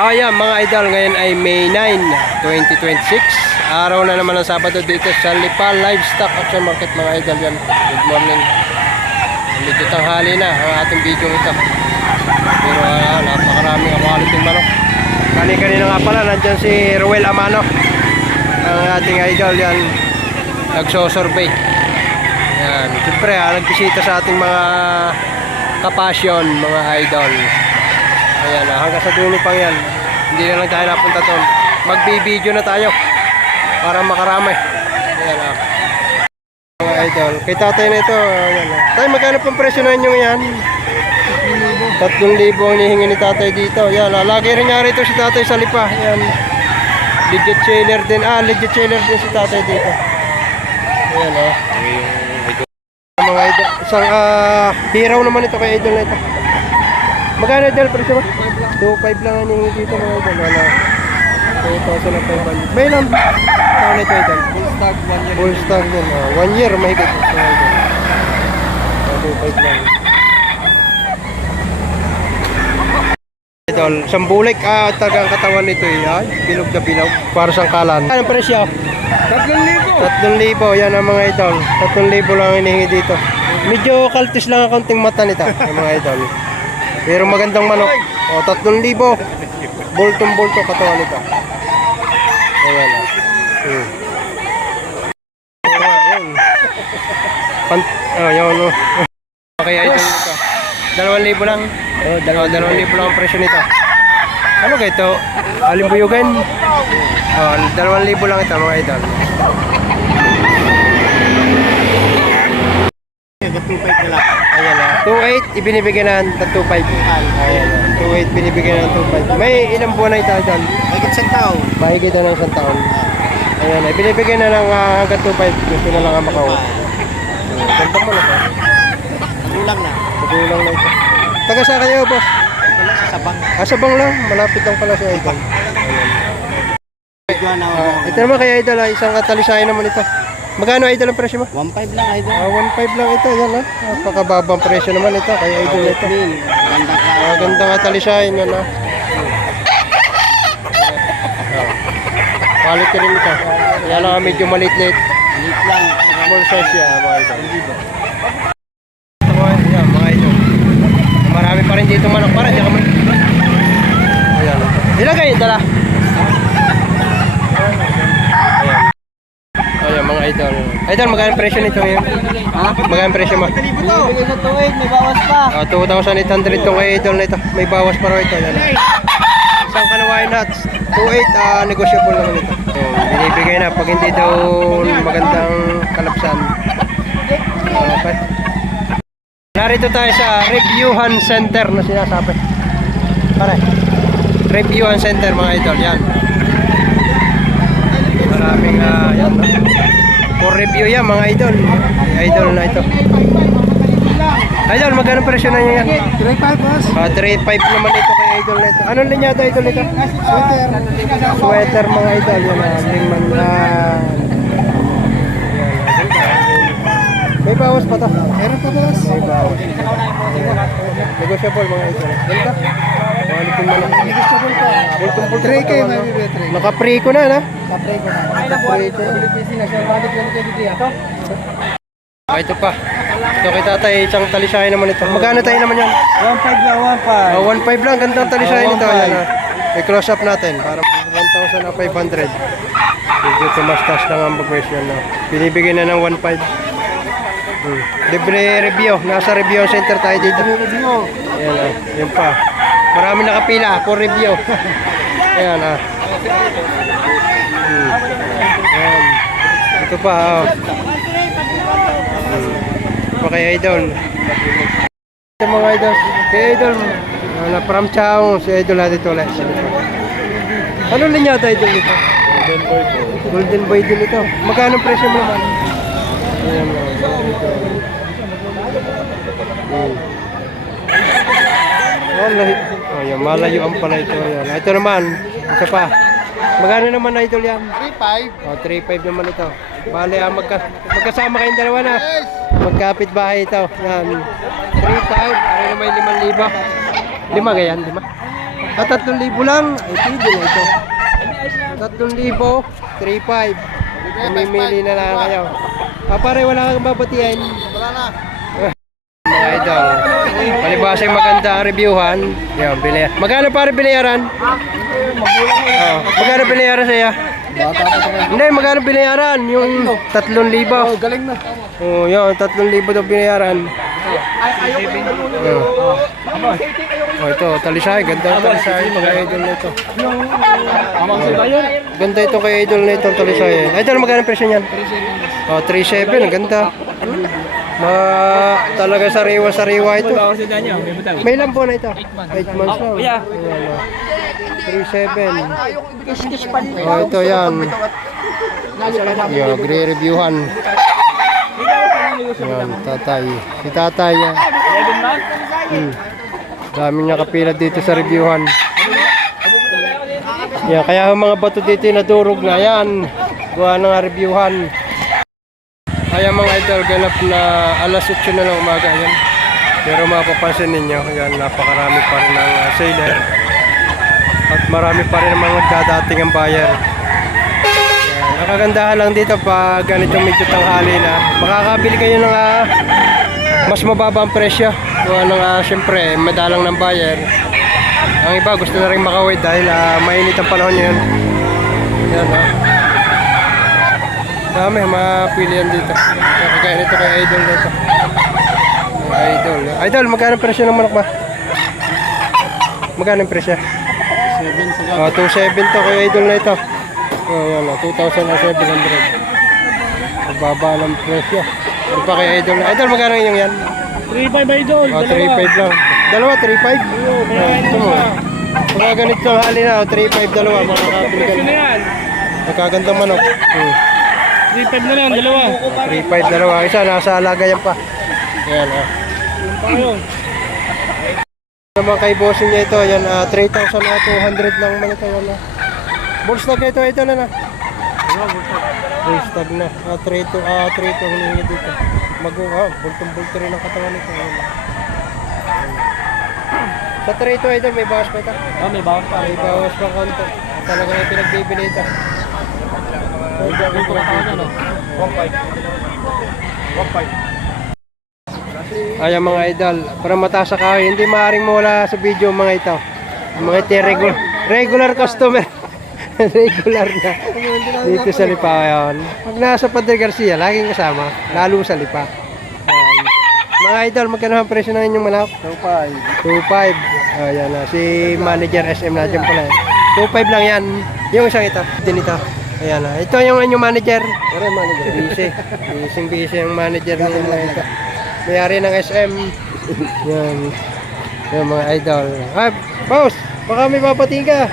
Ayan mga idol, ngayon ay May 9, 2026. Araw na naman ng Sabado dito sa Lipa Livestock Auction Market mga idol yan. Good morning. Medyo tanghali na ang ating video ito. Pero napakaraming quality manok. Kanina nga pala, nandyan si Ruel Amano, ang ating idol yan. Nagsosurvey. Yan. Siyempre nagbisita sa ating mga kapasyon mga idol. Ayan, hanggang sa dulo pang yan. Hindi na lang tayo napunta doon. Magbi-video na tayo para makarami. Ayan, mga idol. Kay tatay na ito. Ayan, tayo, magkano pang presyo na nyo yan? 3,000 ang nihingi ni tatay dito. Ayan, lagi rin nga rito si tatay sa Lipa. Ayan. Legit seller din. Legit seller din si tatay dito. Ayan, mga idol. Isang hiraw naman ito kay idol na ito. Magkano idol presyo ba? 2,500 lang ang hihingi dito mga idol. Wala. 2,500. May lang. Saan ito idol? Full stock din. 1 year mahigit. 2,500 lang. Idol, sambulik tagang katawan nito yan. Bilog na bilog. Para sa kalan. Anong presyo? 3,000. 3,000. Yan ang mga idol. 3,000 lang ang hinihingi dito. Medyo kaltis lang ang konting mata nito. Yung mga idol. Pero magandang manok. 3,000. Bultong-bulto katawan nito. Ayan. Ayan. Kaya ito nito. 2,000 lang. 2,000 lang ang presyo nito. Ano ka ito? Alimbuyugan. 2,000 lang ito mga idol. 2,500 na lang. Ayan na. 2,800 ibinibigyan ng 2,500. Ayan na. 2,800 binibigyan ng 2,500. May ilang buwan na ito idol? Mahigit isang taon. Mahigit na ng 1 taon. Ayan na. Binibigyan na ng hanggang 2,500. Gusto na lang ang makawa. Ganda mo na ito. Magulang na. Magulang na ito. Taga saan kayo boss? Wala sa Sabang. Sabang lang. Malapit lang pala si idol. Ito naman kay idol isang katalisayan naman ito. Magkano idol ang presyo mo? 1,500 lang idol. 1,500 lang ito, yan ha. Napakababang presyo naman ito, kaya idol ito. Gandang atalisahin yan ha. Quality rin ito. Kaya lang medyo maliit-liit. Liit lang. Small size yan mga idol. Yan mga idol. Marami pa rin dito manok para. Diyan ka man. Ilan kayo dala? Ayan mga idol. Idol, magkano presyo nito ngayon? Ha? Magkano presyo mo? Bibigay sa 2,800, may bawas pa. 2,800 itong kay idol na ito. May bawas pa rin ito. Yan. Isang kanawain nuts. 2,800, negotiable naman ito. Binibigay na pag hindi daw magandang kalapsan. Okay. Narito tayo sa Reviewhan Center na sinasabi. Pare. Reviewhan Center mga idol. Yan. Maraming yan no? For review yan mga idol. Idol na ito. Idol, magkano presyo na yan? 3,500 boss. 3,500 naman ito kay idol na ito. Anong linya ito idol ito? Sweater mga idol. Yan lingman may bawas pa to. Meron pa boss. May bawas. Negotiable mga idol. Ganito. Quality man lang. Negotiable pa. Bultong-bultong 3K katawan, may no? bibigay 3K. Naka-pre ko na na. Kapre ko na. Naka-pre ko. Ito pa. Ito kay tatay, isang talisayan naman ito. Magkano tayo naman yan? 1,500 lang, 1,500. 1,500 lang, gandang talisayan nito. 1,500. Ayan, i-close up natin. Para 1,500. Medyo tumastas lang ang pag-question na. Binibigyan na ng 1,500. Libre review. Nasa review center tayo dito. Ayan o. Yan pa. Marami nakapila for review. Ayan o. Ayan. Ito pa o. Ito kay idol. Ito mga idol. Kay idol. From Chao. Si idol natin ito ulit. Ano linya ito idol nito? Golden Boy po. Golden Boy din ito. Magkano presyo mo naman? Ayan o. Ayan, malayuan pala ito. Ayan. Ito naman, isa pa. Magkano naman na idol yan? 3,500. 3,500 naman ito. Bale, magkasama kayong dalawa na. Magkapit bahay ito. Yan. 3,500. Ano naman 5,000? 5 gayan, 5? 3,000 lang. Ay, pwede na ito. 3,000, 3,500. Mamimili na lang kayo. Pare, wala kang babatihan. Wala na. Mga idol. Palibasa yung maganda ang reviewhan. Yan, bili. Magkano pare binayaran? Oh, magkano binayaran sa'yo? Bata pa naman. Hindi, magkano binayaran? Yung 3,000. Galing na. Oh, yun, 3,000 daw binayaran. Oh, ito, talisay. Ganda ang talisay. Mga idol na ito. Ganda ito kay idol na ito, talisay. Idol, magkano presyo niyan? Oh, 3,700. Ang ganda. Talaga sariwa-sariwa ito. May ilan po na ito? 8 months lang. Ayan, oh. 3,700. Oh, ito yan. Yan, gre-reviewhan. Yan, tatay. Si tatay yan. Dami niya kapila dito sa reviewhan. Yan, kaya ang mga bato dito nadurog na yan. Gawa ng reviewhan. Ayan mga idol, ganap na alas 8 na ng umaga yan. Pero mapapansin ninyo, yan, napakarami pa rin ng seller. At marami pa rin ang mga dadating ang buyer. Yan, nakagandahan lang dito pag ganitong medyo tanghali na. Makakabili kayo ng mas mababang presyo. Kung siyempre, madalang ng buyer. Ang iba gusto na rin makawid dahil mainit ang panahon yun. Yan, dami, mapilihan dito. Kagaya nito kay idol nito. Idol. Idol, magkano presyo ng manok ba? Magkano ang presyo? 2,700 to kay idol na ito. Yan, 2,700. Magbaba ng presyo. Ano pa kay idol na? Idol, magkano yung yan? 3,500 idol. 3,500 lang. Dalawa, 3,500? Ito mo. Pagka ganito ang hali na, 3,500 dalawa. Makakabili ka na. Magkagandang manok. 3,500 na lang, dalawa. 3,500 dalawa. Isa, nasa alagayan pa. Ayan, naman kay bossing niya ito, yan, 3,200 lang man ito. Bullstag na ito na na. Bullstag na. 3,200 humingi dito. Bultong-bulto rin ang katawan nito. Sa 3,200 idol, may bawas pa ito? May bawas pa. May bawas pa konti. Talaga yung pinagbibili ito. 1,500. Ayan mga idol, para mataas sa kahoy, hindi maaaring mawala sa video mga ito. Mga ito regular customer. Regular na. Dito sa Lipa ngayon. Pag nasa Padre Garcia, laging kasama. Lalo sa Lipa. Mga idol, magkano ang presyo ng inyong manok? 2,500. Ayan na, si manager SM na dyan pala. 2,500 lang yan. Yung isang ito, din ito. Ayan na, ito yung inyong manager. Busy yung manager ng mga ito. Mayari ng SM. Yan. Yan mga idol. Boss, baka may papating ka.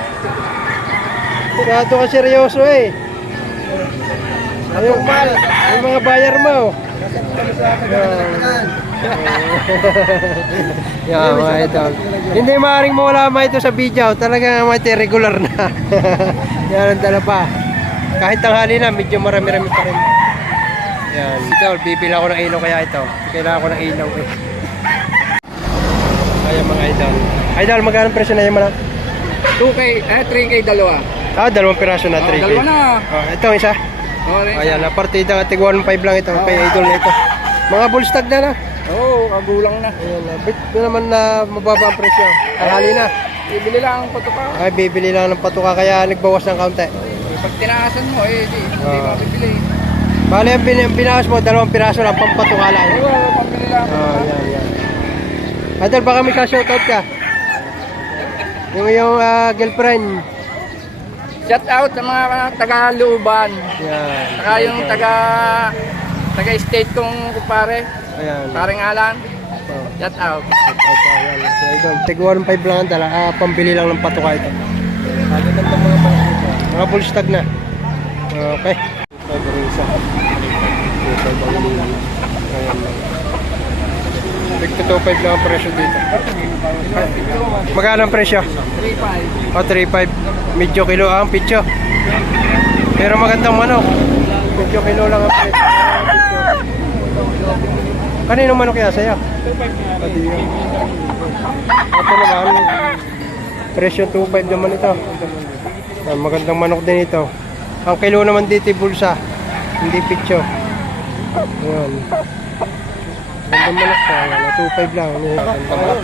Sigado ka seryoso eh. Ayun, yung mga buyer mo. Yan mga idol. Hindi maaaring mawala mga ito sa video. Talagang mga regular na. Yan ang dala pa. Kahit tanghali na, medyo marami-rami pa rin. Yan, idol, bibili ako ng ilaw kaya ito. Kailangan ko ng ilaw eh. Ayan mga idol. Idol, magkano presyo na yung manok? 2K, 3K dalawa. Dalawang piraso na 3K. Dalawa na. Ito isa. Ayan, partida nga tig 1.5 lang ito. Kay idol na ito. Mga bullstag na na. Kagulang na. Ayan, bit naman na mababa ang presyo. Tanghali na. Bibili lang ang patuka. Ay, bibili lang ng patuka kaya nagbawas ng kaunti. Pag tinaasan mo, hindi mabibili. Bale, ang binawas mo, 2 piraso lang, pampatuka lang. Pambili lang. Yan. Idol, baka may ka-shoutout ka. Yung girlfriend. Shout out sa mga taga-Luban. Yan. Saka yung taga-state kong kupare. Ayan. Paring Alan. Shout out. Ayan. So, ito, tig 1.5 lang ang dala. Pambili lang ng patuka ito. Mga bullstag na. Okay. Tig 2.5 lang ang presyo dito. Magkano ang presyo? 3.5. 3.5. Medyo kilo ang pityo. Pero magandang manok. Medyo kilo lang ang presyo. Kaninong manok yan sa'yo? 2.5 na. Ito naman. Presyo 2.5 naman ito. Magandang manok din ito. Ang kilo naman dito bulsa, hindi pitso. Ayan. Magandang manok pa. 2.5 lang. Magandang manok.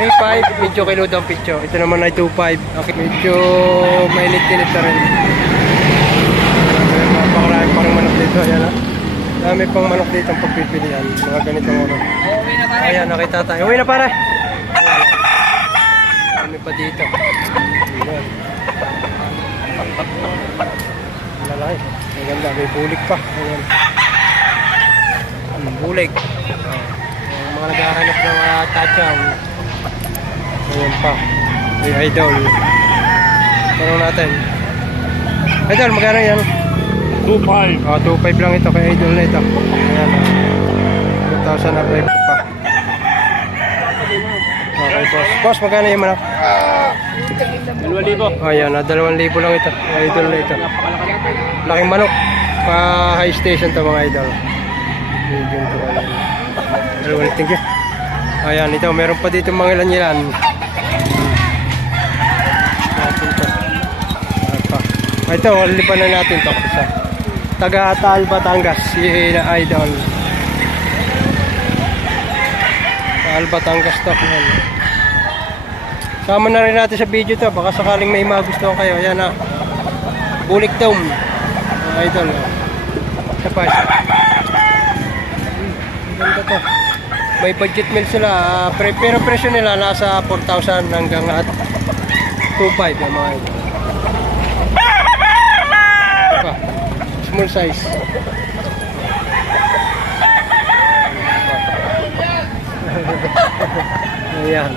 3.5, medyo kilo daw ang pitso. Ito naman ay 2.5. Okay, medyo mainit-init na rin. Napakarami pang manok dito. Ayan ha. Dami pang manok dito ang pagpipilian. Mga ganitong manok. Ayan, nakita tayo. Uwi na pare. Dami pa dito. Ayan. Lalaki. Maganda. May bulik pa. Ayan. Bulik. Yung mga naghahanap ng tachaw. Ayan pa. May idol. Tanong natin. Idol, magkano yan? 2.5. 2.5 lang ito kay idol na ito. Ayan. 2,000 na break pa. Okay, boss. Boss, magkano yung manok? 2,000. Ayan, 2,000 lang ito. Idol na ito. Laking manok. Pa high station to mga idol. Medium to ayan. Thank you. Ayan, ito. Meron pa dito mga ilan-ilan. Ito, liban na natin ito. Taga Taal, Batangas. Si idol. Taal, Batangas to. Ayan. Sama na rin natin sa video to. Baka sakaling may magustuhan kayo. Ayan na. Bulik Dome. Idol. Isa pa isa. Ganda to. May budget meal sila. Pero presyo nila nasa 4,000 hanggang 2,500 yung mga idol. Pa. Small size. Ayan.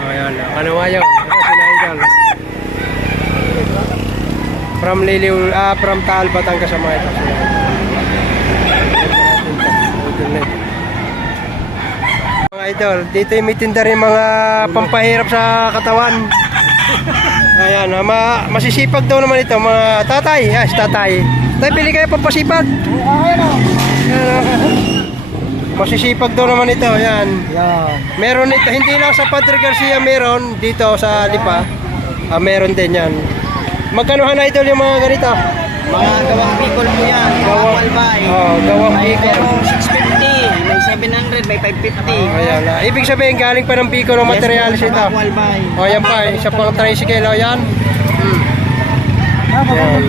Ayan. Kanawayaw. Idol. From Liliw, from Taal, Batangas sa mga ito. Mga idol, dito may tinda rin mga pampahirap sa katawan. Ayan, masisipag daw naman ito, mga tatay. Si tatay. Tay, pili kayo pampasipag. Masisipag daw naman ito, ayan. Meron ito, hindi lang sa Padre Garcia meron, dito sa Lipa. Meron din yan. Magkanuhan na idol yung mga ganito? Mga gawang Bicol po yan, gawang Albay. Gawang May Bicol. merong 650, may 700, may 550. Ayan na. Ibig sabihin galing pa ng Bicol ng materialis ito. Gawang Albay. Yan pa, isa pang tricycle. Yan. Yan.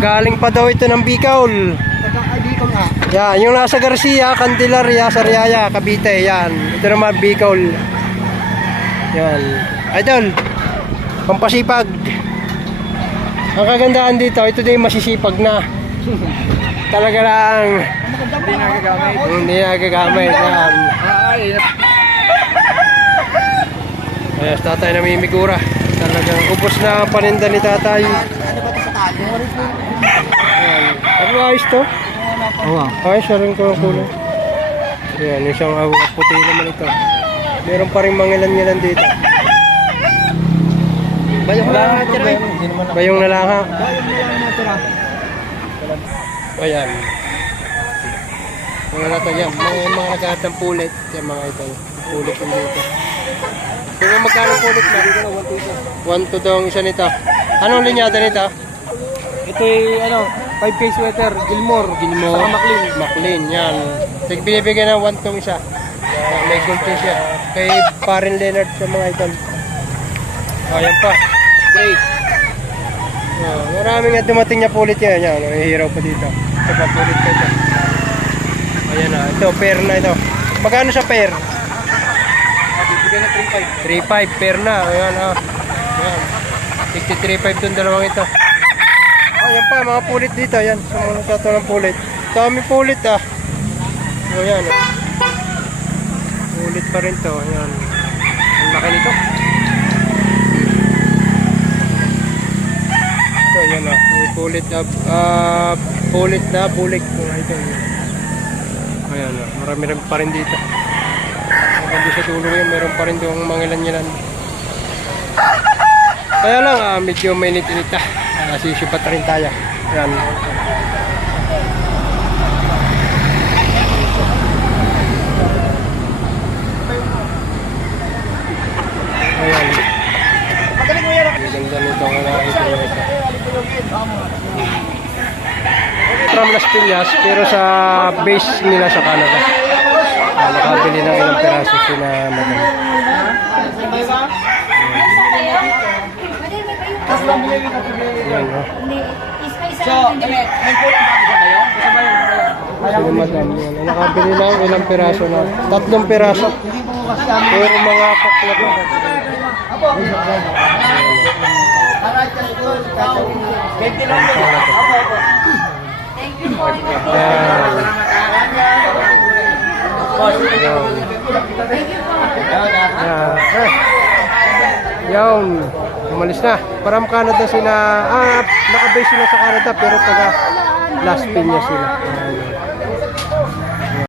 Galing pa daw ito ng Bicol. Bicol nga. Yan, yung nasa Garcia, Candelaria, Sariaya, Cavite. Yan. Ito naman Bicol. Yan. Idol, pampasipag. Ang kagandahan dito, ito din masisipag na. Talaga lang. Hindi nagagamit. Hindi nagagamit. Yan. Ayos, tatay namimigura. Talagang ubos na ang paninda ni tatay. Ano ba ito sa talo? Ayan. Ano ayos to? Oo. Ayos, saring ko ang kulay. Ayan, isang puti naman ito. Meron pa rin mangilan-ngilan dito. Bayong lang natira. Bayong na lang ha. Bayong lang natira. Ayan. Mga natin yan. Mga naghahat ng pulit. Yan mga ito. Pulit yung dito. Kung magkano pulit na? 1,2 daw ang isa nito. Anong linyada nito? Ito ay 5K sweater, Gilmore. Gilmore. Saka McLean. McLean, yan. Sige, binibigyan ng 1,2 isa. May gold din siya. Kay Parin Leonard sa mga idol. Ayan pa. Great. Maraming nga dumating niya pulit yan. Yan, hihiraw pa dito. Ito pa pulit pa ito. Ayan na. Ito, pair na ito. Magkano sa pair? Bibigyan na 3.5 pair na. Ayan ha. Ayan. 63.5 itong dalawang ito. Ayan pa, mga pulit dito. Ayan. Sa mga nagkataon ng pulit. Dami pulit ah. Ayan ah. Pulit pa rin to. Ayan. Ang laki nito. Ito, ayan ah. May pulit na pulit na bulik. Ito. Ayan ah. Marami pa rin dito. Maganda sa dulo yun. Meron pa rin doong mangilan-ngilan. Kaya lang medyo mainit-init ah. Sisipat rin tayo. Ayan. Ayan. Ganda nito ang nakita nyo ito. From Las Piñas, pero sa base nila sa Canada. Nakabili ng ilang peraso sila madam. Ayan, no? Sila madam, yan. Nakabili ng ilang peraso na. 3 peraso. Pero mga kaklat na. Yan. Umalis na. From Canada sila. Nakabase sila sa Canada pero taga Las Piñas sila.